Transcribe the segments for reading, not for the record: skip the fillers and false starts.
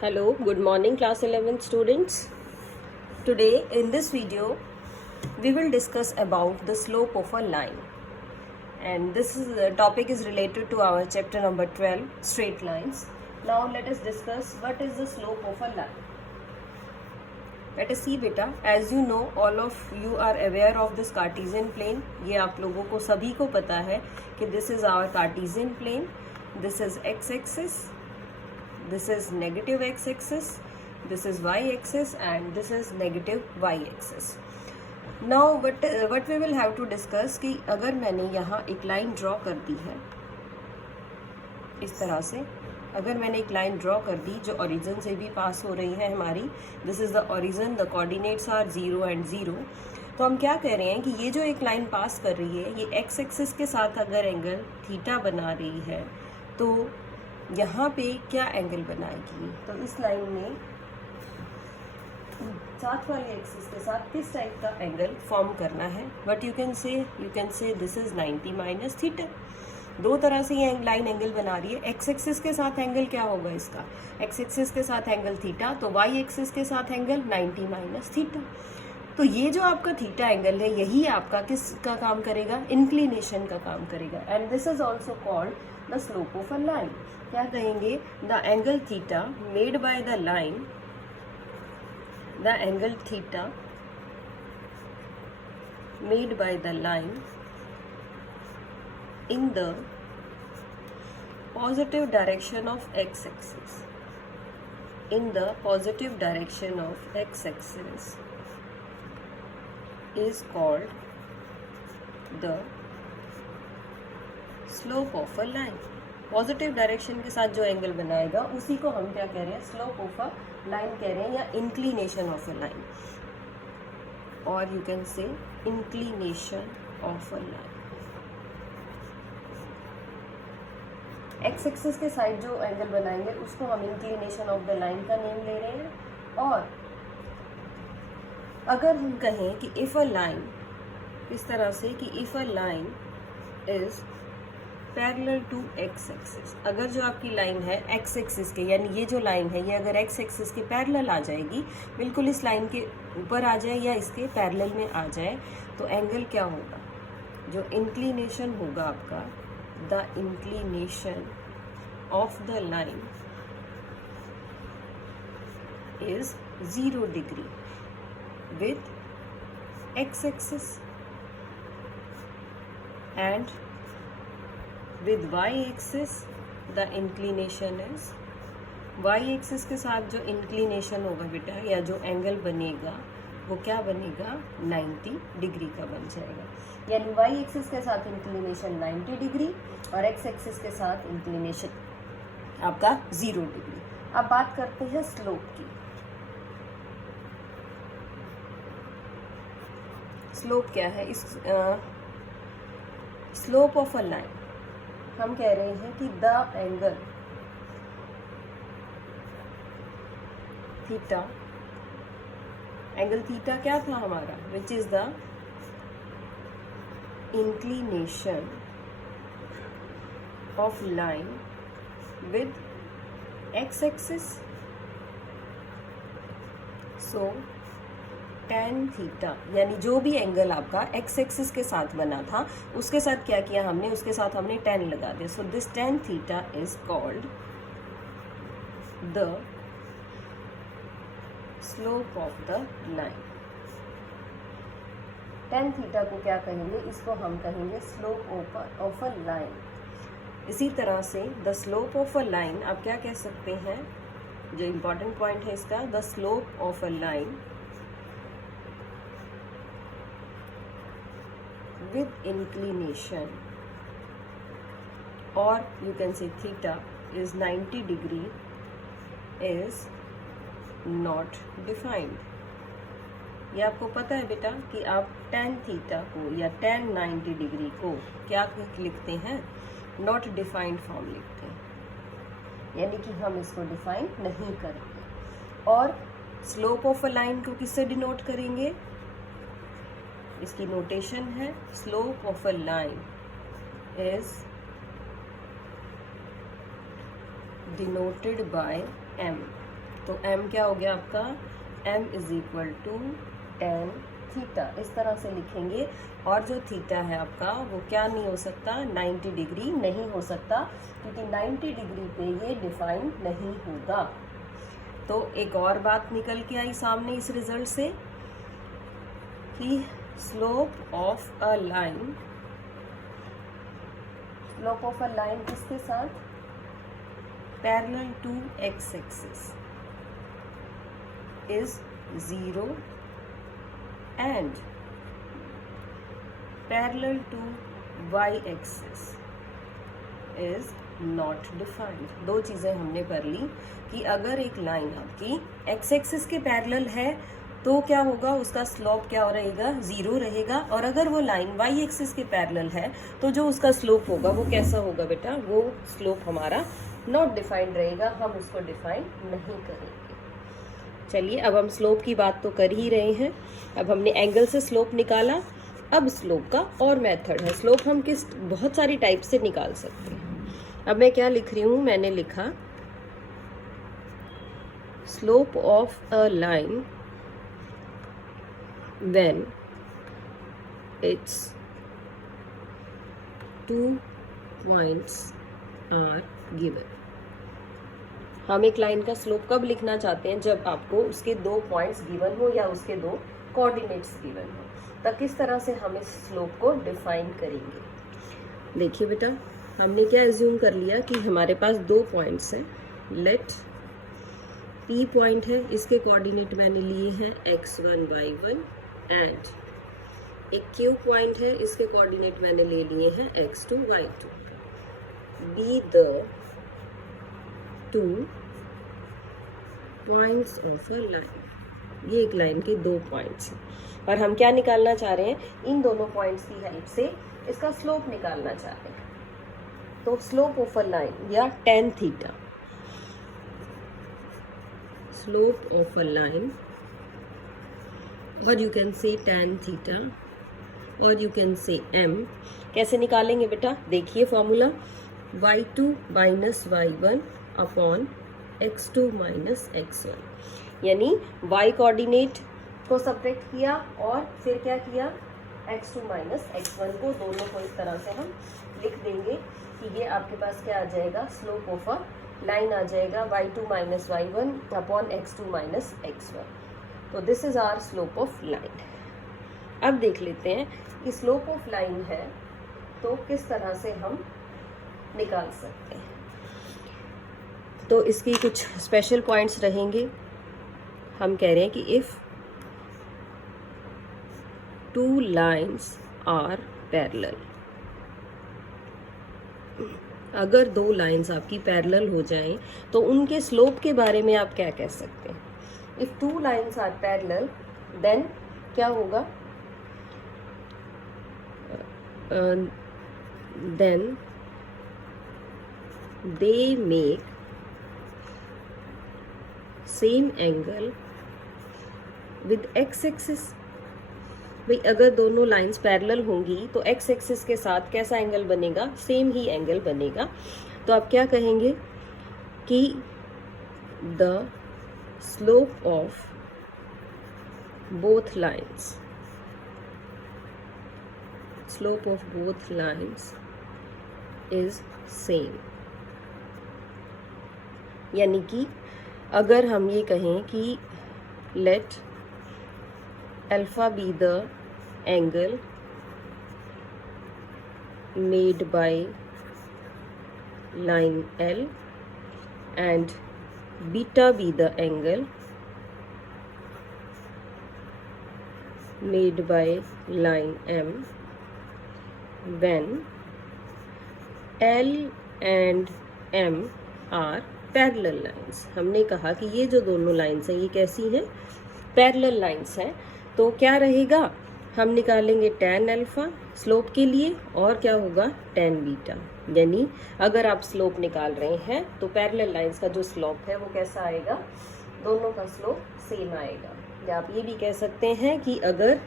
Hello, good morning class 11 students. Today in this video we will discuss about the slope of a line, and the topic is related to our chapter number 12, straight lines. Now let us discuss what is the slope of a line. Let us see beta, as you know, all of you are aware of this Cartesian plane. ये आप लोगों को सभी को पता है कि this is our Cartesian plane. This is x-axis, this is negative x-axis, this is y-axis, and this is negative y-axis. Now what we will have to discuss कि अगर मैंने यहाँ एक लाइन ड्रॉ कर दी है इस तरह से, अगर मैंने एक लाइन ड्रॉ कर दी जो ओरिजिन से भी पास हो रही है हमारी, this is the origin, the coordinates are 0 and 0, तो हम क्या कह रहे हैं कि ये जो एक लाइन पास कर रही है ये एक्स एक्सिस के साथ अगर एंगल थीटा बना रही है तो यहाँ पे क्या एंगल बनाएगी, तो इस लाइन में साथ वाले एक्सिस के साथ किस टाइप का एंगल फॉर्म करना है. बट यू कैन से दिस इज 90 माइनस थीटा. दो तरह से ये लाइन एंगल बना रही है. एक्स एक्सिस के साथ एंगल क्या होगा इसका, एक्स एक्सिस के साथ एंगल थीटा, तो वाई एक्सिस के साथ एंगल 90 माइनस थीटा. तो ये जो आपका थीटा एंगल है यही आपका किस का काम करेगा, इंक्लिनेशन का काम करेगा. And this is also called the slope of a line. क्या कहेंगे, the angle theta made by the line, the angle theta made by the line in the positive direction of x-axis, in the positive direction of x-axis is called the slope of a line. Positive direction के साथ जो angle बनाएगा उसी को हम क्या कह रहे हैं, स्लोप ऑफ अ लाइन कह रहे हैं, या इंक्लिनेशन ऑफ अ लाइन, और यू कैन से inclination of a line. X axis के साइड जो एंगल बनाएंगे उसको हम इंक्लिनेशन ऑफ द लाइन का नेम ले रहे हैं. और अगर हम कहें कि इफ अ लाइन, इस तरह से कि if a line is parallel to X axis, अगर जो आपकी लाइन है एक्स एक्सिस के, यानी ये जो लाइन है ये अगर एक्स एक्सिस के पैरेलल आ जाएगी, बिल्कुल इस लाइन के ऊपर आ जाए या इसके पैरेलल में आ जाए, तो एंगल क्या होगा, जो इंक्लिनेशन होगा आपका, the inclination of the line is 0 degree with x-axis, and with y-axis the inclination is, y-axis के साथ जो inclination होगा बेटा, या जो एंगल बनेगा वो क्या बनेगा, 90 डिग्री का बन जाएगा. यानी वाई एक्सिस के साथ इंक्लिनेशन 90 डिग्री और एक्स एक्सिस के साथ इंक्लिनेशन आपका 0 डिग्री. अब बात करते हैं स्लोप की. स्लोप क्या है, इस स्लोप ऑफ अ लाइन हम कह रहे हैं कि the angle theta, angle theta क्या था हमारा, which is the inclination of line with x-axis. So tan theta, यानी जो भी एंगल आपका x एक्सिस के साथ बना था उसके साथ क्या किया हमने, उसके साथ हमने tan लगा दिया. So this tan theta is called the slope of the line. tan theta को क्या कहेंगे, इसको हम कहेंगे स्लोप ऑफ अ लाइन. इसी तरह से the slope of a line आप क्या कह सकते हैं, जो इम्पोर्टेंट पॉइंट है इसका, the slope of a line with inclination, और you can say theta is 90 degree is not defined. ये आपको पता है बेटा कि आप tan थीटा को या tan 90 डिग्री को क्या लिखते हैं, नॉट डिफाइंड फॉर्म लिखते हैं, यानी कि हम इसको डिफाइन नहीं करेंगे. और स्लोप ऑफ अ लाइन को किससे डिनोट करेंगे, इसकी नोटेशन है, slope of a line is denoted by m. तो m क्या हो गया आपका, m is equal to tan theta, इस तरह से लिखेंगे। और जो थीटा है आपका वो क्या नहीं हो सकता, 90 डिग्री नहीं हो सकता, क्योंकि 90 डिग्री पे ये डिफाइन नहीं होगा। तो एक और बात निकल के आई सामने इस रिजल्ट से कि slope of a line, slope of a line किसके साथ, parallel to x axis is 0 and parallel to y axis is not defined. दो चीज़ें हमने कर ली कि अगर एक लाइन आपकी x एक्सिस के पैरेलल है तो क्या होगा, उसका स्लोप क्या रहेगा, 0 रहेगा। और अगर वो लाइन y एक्सिस के पैरेलल है तो जो उसका स्लोप होगा वो कैसा होगा बेटा, वो स्लोप हमारा नॉट डिफाइंड रहेगा, हम उसको डिफाइन नहीं करेंगे। चलिए अब हम स्लोप की बात तो कर ही रहे हैं, अब हमने एंगल से स्लोप निकाला, अब स्लोप का और मेथड है। स्लोप हम किस बहुत सारी टाइप से निकाल सकते हैं। अब मैं क्या लिख रही हूँ, मैंने लिखा slope of a line when its 2 points are given। हम एक लाइन का स्लोप कब लिखना चाहते हैं, जब आपको उसके 2 पॉइंट्स गिवन हो या उसके 2 कोऑर्डिनेट्स गिवन हो। तो किस तरह से हम इस स्लोप को डिफाइन करेंगे। देखिए बेटा, हमने क्या एज्यूम कर लिया कि हमारे पास 2 पॉइंट्स हैं। लेट P पॉइंट है, इसके कोऑर्डिनेट मैंने लिए हैं x1 y1 एंड एक Q पॉइंट है, इसके कोऑर्डिनेट मैंने ले लिए हैं x2 y2। Be the 2 points of a line, ये एक लाइन के 2 पॉइंट्स हैं और हम क्या निकालना चाह रहे हैं, इन दोनों पॉइंट्स की हेल्प से इसका स्लोप निकालना चाह रहे हैं। तो स्लोप ऑफ अ लाइन या tan theta, slope of a line, और you can say tan theta, और यू कैन से m। कैसे निकालेंगे बेटा, देखिए formula y2 minus y1 upon x2 minus x1, यानी y कोऑर्डिनेट को सब्ट्रैक्ट किया और फिर क्या किया, x2 माइनस x1 को, दोनों को इस तरह से हम लिख देंगे कि ये आपके पास क्या आ जाएगा, स्लोप ऑफ अ लाइन आ जाएगा y2 minus y1 upon x2 minus x1। तो this is our slope of line. अब देख लेते हैं कि स्लोप ऑफ लाइन है तो किस तरह से हम निकाल सकते हैं। तो इसकी कुछ स्पेशल पॉइंट्स रहेंगे। हम कह रहे हैं कि इफ 2 लाइन्स आर पैरेलल, अगर 2 लाइन्स आपकी पैरेलल हो जाएं तो उनके स्लोप के बारे में आप क्या कह सकते हैं। If 2 lines are parallel then क्या होगा, then they make same angle with X axis. भाई अगर दोनों लाइंस पैरेलल होंगी तो एक्स एक्सिस के साथ कैसा एंगल बनेगा, सेम ही एंगल बनेगा। तो आप क्या कहेंगे कि the slope of both lines, slope of both lines is same. यानी कि अगर हम ये कहें कि let alpha be the angle made by line L and beta be the angle made by line M when L and M are parallel lines। हमने कहा कि ये जो दोनों लाइन्स हैं ये कैसी हैं, पैरेलल लाइन्स हैं। तो क्या रहेगा, हम निकालेंगे tan अल्फा स्लोप के लिए और क्या होगा tan बीटा। यानी अगर आप स्लोप निकाल रहे हैं तो पैरेलल लाइंस का जो स्लोप है वो कैसा आएगा, दोनों का स्लोप सेम आएगा। या आप ये भी कह सकते हैं कि अगर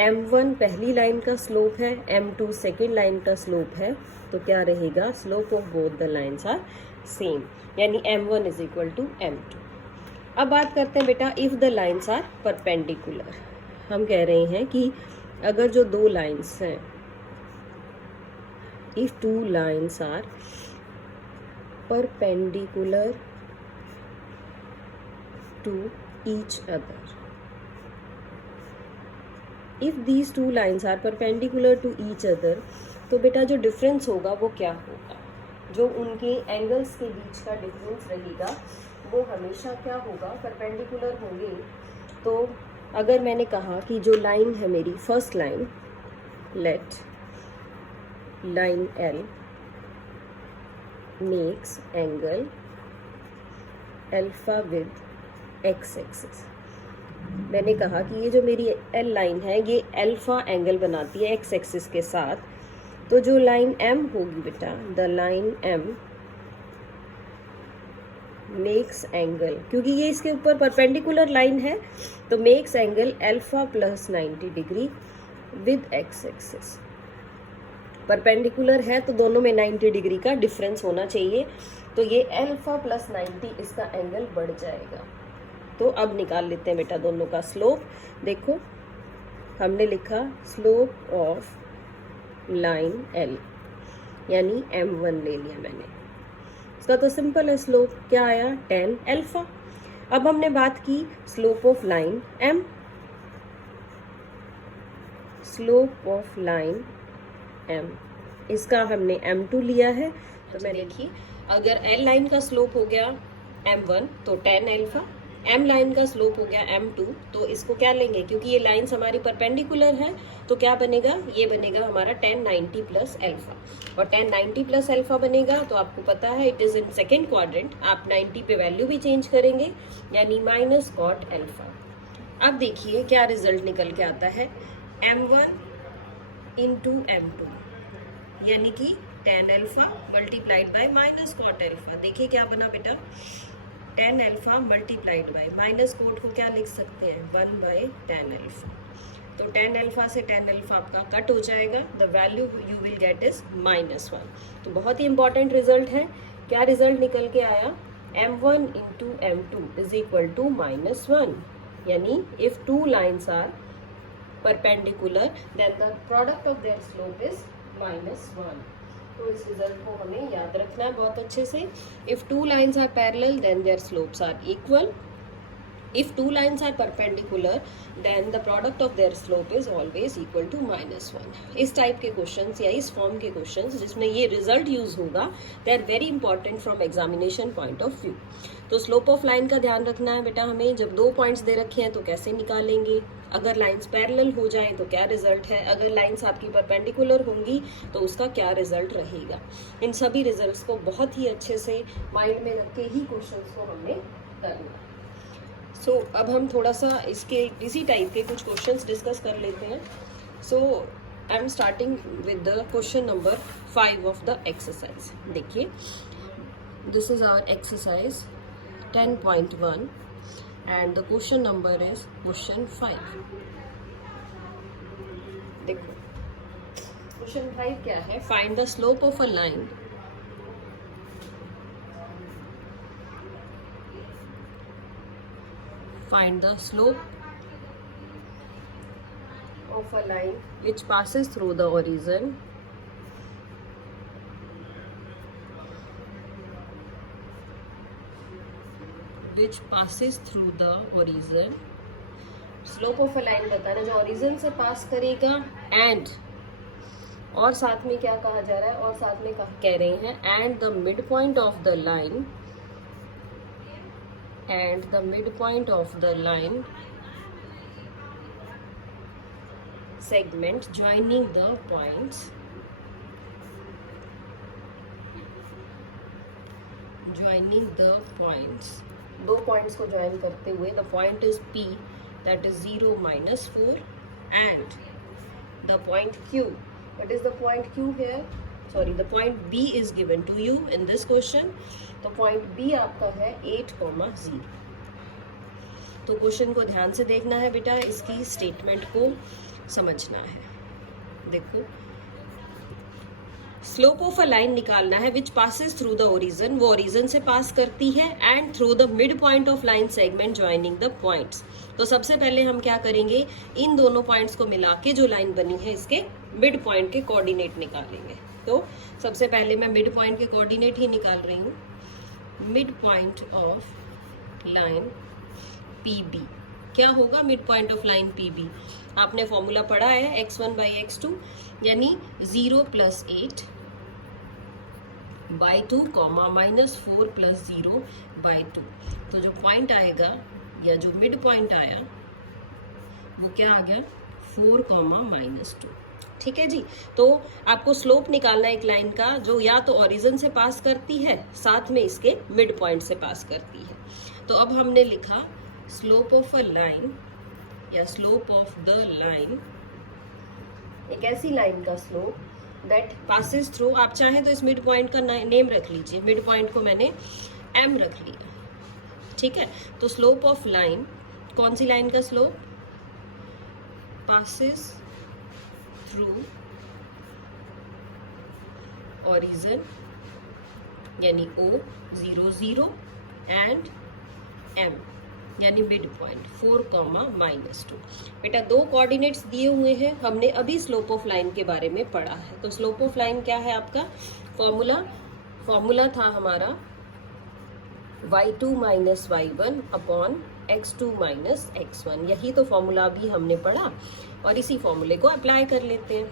m1 पहली लाइन का स्लोप है, m2 सेकेंड लाइन का स्लोप है, तो क्या रहेगा, slope of both the lines are same, यानी m1 is equal to m2। अब बात करते हैं बेटा if the lines are perpendicular. हम कह रहे हैं कि अगर जो दो लाइन्स हैं, if two lines are perpendicular to each other, if these two lines are perpendicular to each other, तो बेटा जो डिफरेंस होगा वो क्या होगा, जो उनके एंगल्स के बीच का डिफरेंस रहेगा वो हमेशा क्या होगा, परपेंडिकुलर होंगे। तो अगर मैंने कहा कि जो लाइन है मेरी first line, let line L makes angle alpha with x axis. मैंने कहा कि ये जो मेरी L लाइन है ये अल्फा एंगल बनाती है x एक्सिस के साथ। तो जो लाइन M होगी बेटा, the line M makes angle, क्योंकि ये इसके ऊपर परपेंडिकुलर लाइन है तो makes angle alpha plus 90 degree with x axis. Perpendicular है तो दोनों में 90 डिग्री का डिफरेंस होना चाहिए, तो ये अल्फा प्लस 90 इसका एंगल बढ़ जाएगा। तो अब निकाल लेते हैं बेटा दोनों का स्लोप। देखो हमने लिखा स्लोप ऑफ लाइन L, यानी m1 ले लिया मैंने, इसका तो सिंपल है, स्लोप क्या आया, tan अल्फा। अब हमने बात की slope of line M, slope of line M, इसका हमने m2 लिया है। तो मैंने देखी अगर L लाइन का स्लोप हो गया m1 तो tan अल्फा, M लाइन का स्लोप हो गया m2, तो इसको क्या लेंगे, क्योंकि ये लाइन्स हमारी परपेंडिकुलर है तो क्या बनेगा, ये बनेगा हमारा tan 90 प्लस अल्फा। और tan 90 प्लस अल्फा बनेगा तो आपको पता है it is in second quadrant, आप 90 पे वैल्यू भी चेंज करेंगे, यानी माइनस कॉट अल्फा। अब देखिए क्या रिजल्ट निकल के आता है, m1 इंटू m2, यानी कि tan alpha multiplied by minus cot alpha. देखिए क्या बना बेटा, tan alpha multiplied by minus cot को क्या लिख सकते हैं, 1 बाय tan अल्फा। तो tan अल्फा से tan अल्फा आपका कट हो जाएगा, the value you will get is -1। तो बहुत ही इंपॉर्टेंट रिजल्ट है। क्या रिजल्ट निकल के आया, m1 into m2 is equal to -1, यानी if two lines are perpendicular then the product of their slope is -1। तो इस रिजल्ट को हमें याद रखना है बहुत अच्छे से। If two lines are parallel then their slopes are equal, if two lines are perpendicular then the product of their slope is always equal to -1। इस टाइप के क्वेश्चंस या इस फॉर्म के क्वेश्चंस जिसमें ये रिजल्ट यूज होगा they are very important from examination point of view. तो slope of line का ध्यान रखना है बेटा हमें, जब दो पॉइंट्स दे रखे हैं तो कैसे निकालेंगे, अगर लाइंस पैरेलल हो जाए तो क्या रिजल्ट है, अगर लाइंस आपकी परपेंडिकुलर होंगी तो उसका क्या रिजल्ट रहेगा। इन सभी रिजल्ट्स को बहुत ही अच्छे से माइंड में रख के ही क्वेश्चंस को हमने करना। सो अब हम थोड़ा सा इसके इसी टाइप के कुछ क्वेश्चंस डिस्कस कर लेते हैं। So I am starting with the question number 5 of the exercise. देखिए this is our exercise 10.1 and the question number is question 5। देखो क्वेश्चन 5 क्या है, find the slope of a line find the slope of a line which passes through the origin which passes through the origin। Slope of a line बताना जो origin से पास करेगा, and और साथ में क्या कहा जा रहा है, और साथ में कह रहे हैं and the mid point of the line, and the mid point of the line segment joining the points, joining the points, दो पॉइंट्स को ज्वाइन करते हुए the point is P that is 0 - 4 and the point Q, what is the point Q here, sorry the point B is given to you in this question। तो point B आपका है 8,0। तो question को ध्यान से देखना है बेटा, इसकी स्टेटमेंट को समझना है। देखो स्लोप ऑफ अ लाइन निकालना है विच पासेस थ्रू द ओरिजन, वो ओरिजन से पास करती है, and through the mid point of line segment joining the points. तो सबसे पहले हम क्या करेंगे, इन दोनों पॉइंट्स को मिला के जो लाइन बनी है इसके मिड पॉइंट के कोऑर्डिनेट निकालेंगे। तो सबसे पहले मैं मिड पॉइंट के कोऑर्डिनेट ही निकाल रही हूँ। Mid point of line PB क्या होगा, mid point of line PB आपने फॉर्मूला पढ़ा है x1 बाई x2 यानी 0 + 8 बाई 2 कॉमा -4 + 0 बाई 2। तो जो पॉइंट आएगा या जो मिड पॉइंट आया वो क्या आ गया, 4 कॉमा -2। ठीक है जी। तो आपको स्लोप निकालना है एक लाइन का जो या तो ओरिजिन से पास करती है साथ में इसके मिड पॉइंट से पास करती है। तो अब हमने लिखा स्लोप ऑफ अ लाइन या स्लोप ऑफ द लाइन, एक ऐसी लाइन का स्लोप दैट पासेस थ्रू, आप चाहें तो इस मिड पॉइंट का नेम रख लीजिए, मिड पॉइंट को मैंने M रख लिया। ठीक है, तो स्लोप ऑफ लाइन, कौन सी लाइन का स्लोप, पासेस थ्रू ओरिजिन यानी O 0 0 एंड M यानी मिड पॉइंट 4 कॉमा -2। बेटा दो कोऑर्डिनेट्स दिए हुए हैं, हमने अभी स्लोप ऑफ लाइन के बारे में पढ़ा है। तो स्लोप ऑफ लाइन क्या है आपका, फॉर्मूला था हमारा y2 - y1 upon x2 - x1। यही तो फॉर्मूला भी हमने पढ़ा और इसी फॉर्मूले को अप्लाई कर लेते हैं।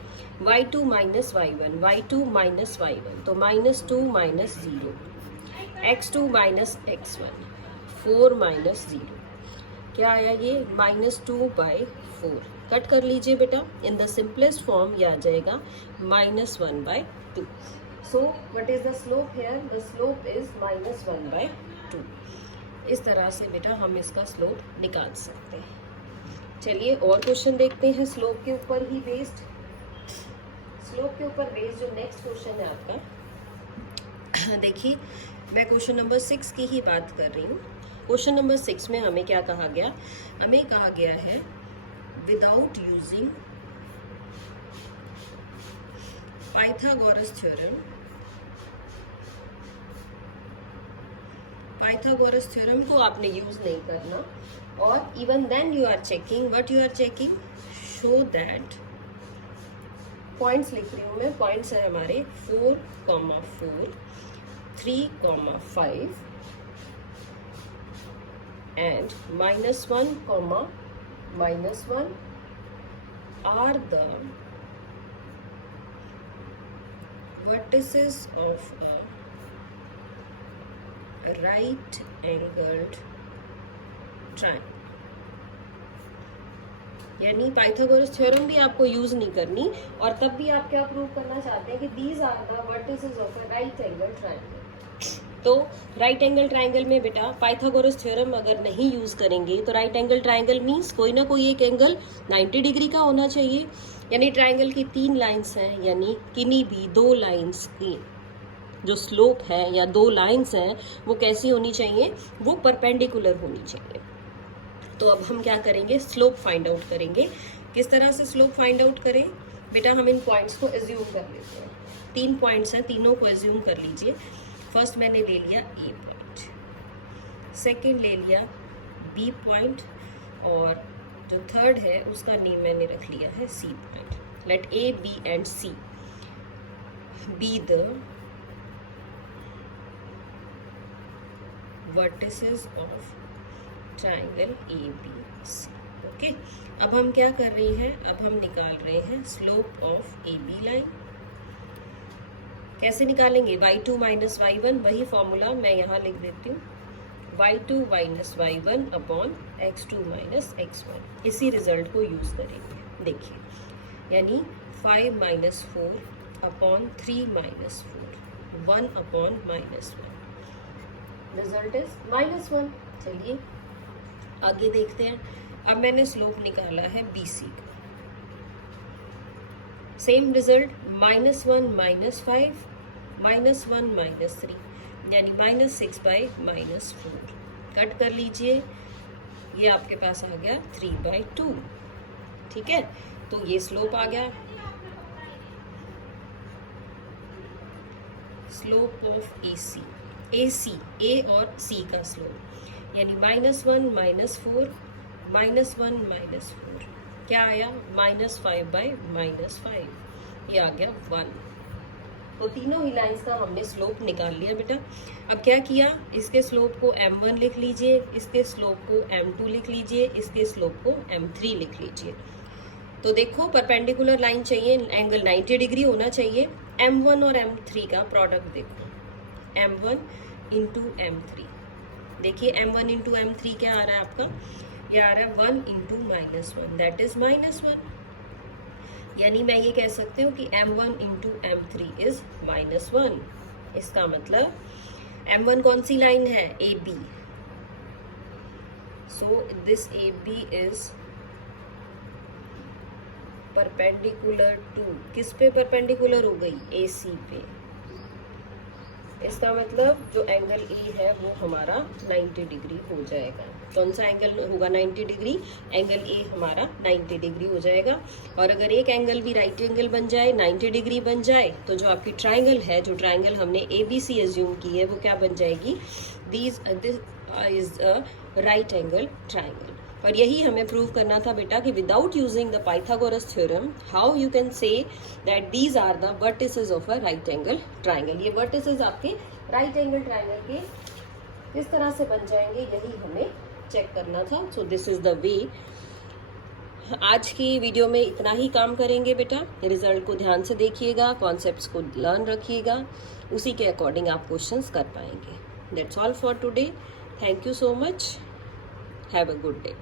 y2 - y1, y2 - y1 तो -2 - 0, x2 - x1 4 - 0, क्या आया ये -2/4। कट कर लीजिए बेटा, इन द सिंपलेस्ट फॉर्म ये आ जाएगा -1/2। So what is the slope here, the slope is -1/2। इस तरह से बेटा हम इसका स्लोप निकाल सकते हैं। चलिए और क्वेश्चन देखते हैं स्लोप के ऊपर ही बेस्ड। स्लोप के ऊपर बेस्ड जो नेक्स्ट क्वेश्चन है आपका, देखिए मैं क्वेश्चन नंबर 6 की ही बात कर रही हूँ। क्वेश्चन नंबर 6 में हमें क्या कहा गया, हमें कहा गया है without using Pythagoras theorem, Pythagoras theorem को आपने यूज नहीं करना, और even then you are checking, what you are checking, show that, points लिख रही हूँ मैं, पॉइंट्स है हमारे 4, 4, 3, 5 and -1, -1 are the vertices of a right angled triangle। यानी पाइथागोरस थ्योरम भी आपको यूज नहीं करनी, और तब भी आप क्या प्रूव करना चाहते हैं कि these are the vertices of a right angle triangle. तो राइट एंगल ट्रायंगल में बेटा पाइथागोरस थ्योरम अगर नहीं यूज करेंगे तो राइट एंगल ट्रायंगल मींस कोई ना कोई एक एंगल 90 डिग्री का होना चाहिए। यानी ट्रायंगल की 3 लाइंस हैं, यानी किन्हीं भी 2 लाइंस की जो स्लोप है या 2 लाइंस हैं वो कैसी होनी चाहिए, वो परपेंडिकुलर होनी चाहिए। तो अब हम क्या करेंगे, स्लोप फाइंड आउट करेंगे। किस तरह से स्लोप फाइंड आउट करें बेटा, हम इन पॉइंट्स को एज्यूम कर लेते हैं। 3 पॉइंट्स हैं, तीनों को एज्यूम कर लीजिए। फर्स्ट मैंने ले लिया A पॉइंट, सेकंड ले लिया B पॉइंट, और जो थर्ड है उसका नेम मैंने रख लिया है C point. Let A, B and C be the vertices of triangle ABC। Okay, अब हम क्या कर रहे हैं, अब हम निकाल रहे हैं स्लोप ऑफ AB लाइन। कैसे निकालेंगे, y2 - y1, वही फॉर्मूला मैं यहाँ लिख देती हूँ, y2 - y1 upon x2 - x1। इसी रिजल्ट को यूज करेंगे। देखिए, यानी 5 - 4 अपॉन 3 - 4, 1 अपॉन -1, रिजल्ट इज -1। चलिए आगे देखते हैं। अब मैंने स्लोप निकाला है BC का, सेम रिजल्ट, -1 - 5, -1 - 3, यानी -6/-4। कट कर लीजिए, ये आपके पास आ गया 3/2। ठीक है, तो ये स्लोप आ गया। स्लोप ऑफ ए सी, ए सी, ए और सी का स्लोप, यानी -1 -4 -1 -4 क्या आया, -5/-5, ये आ गया 1। तो तीनों ही लाइंस का हमने स्लोप निकाल लिया बेटा। अब क्या किया, इसके स्लोप को m1 लिख लीजिए, इसके स्लोप को m2 लिख लीजिए, इसके स्लोप को m3 लिख लीजिए। तो देखो परपेंडिकुलर लाइन चाहिए, एंगल 90 डिग्री होना चाहिए। m1 और m3 का प्रोडक्ट देखो, m1 इंटू m3, देखिए m1 इंटू m3 क्या आ रहा है आपका, ये आ रहा है 1 इंटू -1, दैट इज -1। यानी मैं ये कह सकती हूँ कि m1 इंटू m3 इज -1। इसका मतलब m1 कौन सी लाइन है, AB, so this AB is perpendicular to, किस पे परपेंडिकुलर हो गई, AC पे। इसका मतलब जो एंगल E है वो हमारा 90 डिग्री हो जाएगा। कौन सा एंगल होगा 90 डिग्री, एंगल A हमारा 90 डिग्री हो जाएगा। और अगर एक एंगल भी राइट एंगल बन जाए, 90 डिग्री बन जाए, तो जो आपकी ट्राइंगल है, जो ट्राइंगल हमने ABC एज्यूम की है, वो क्या बन जाएगी, this is a right angle triangle. और यही हमें प्रूव करना था बेटा कि without using the Pythagoras theorem how you can say that these are the vertices of a right angle triangle. ये वर्टिसेस आपके राइट एंगल ट्राइंगल के किस तरह से बन जाएंगे, यही हमें चेक करना था। So this is the way. आज की वीडियो में इतना ही काम करेंगे बेटा। रिजल्ट को ध्यान से देखिएगा, कॉन्सेप्ट्स को लर्न रखिएगा, उसी के अकॉर्डिंग आप क्वेश्चंस कर पाएंगे। That's all for today. Thank you so much. Have a good day.